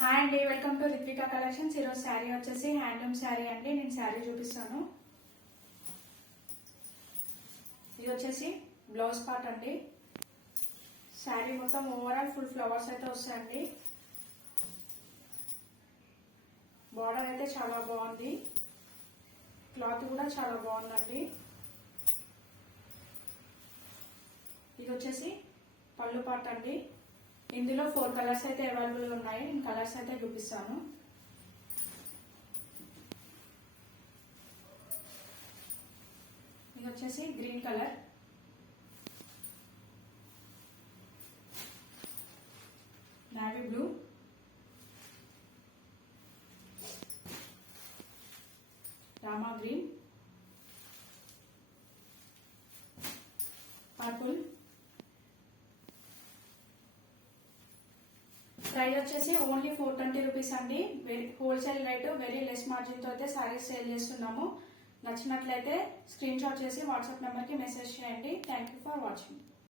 హాయ్ అండి, welcome to Rithwika కలెక్షన్స్. ఈరోజు శారీ వచ్చేసి హ్యాండ్లూమ్ శారీ అండి. నేను శారీ చూపిస్తాను. ఇది వచ్చేసి బ్లౌజ్ పార్ట్ అండి. శారీ మొత్తం ఓవరాల్ ఫుల్ ఫ్లవర్స్ అయితే వస్తాయండి. బార్డర్ అయితే చాలా బాగుంది, క్లాత్ కూడా చాలా బాగుందండి. ఇది వచ్చేసి పళ్ళు పార్ట్ అండి. ఇందులో 4 కలర్స్ అయితే అవైలబుల్ ఉన్నాయి. నేను కలర్స్ అయితే చూపిస్తాను. ఇది వచ్చేసి green colour, navy blue, Rama green, purple. Price వచ్చేసి ఓన్లీ 420 రూపీస్ అండి. Wholesale rate, very less margin తో అయితే సారీస్ సేల్ చేస్తున్నాము. నచ్చినట్లయితే స్క్రీన్ షాట్ చేసి వాట్సాప్ నెంబర్ కి మెసేజ్ చేయండి. Thank you for watching.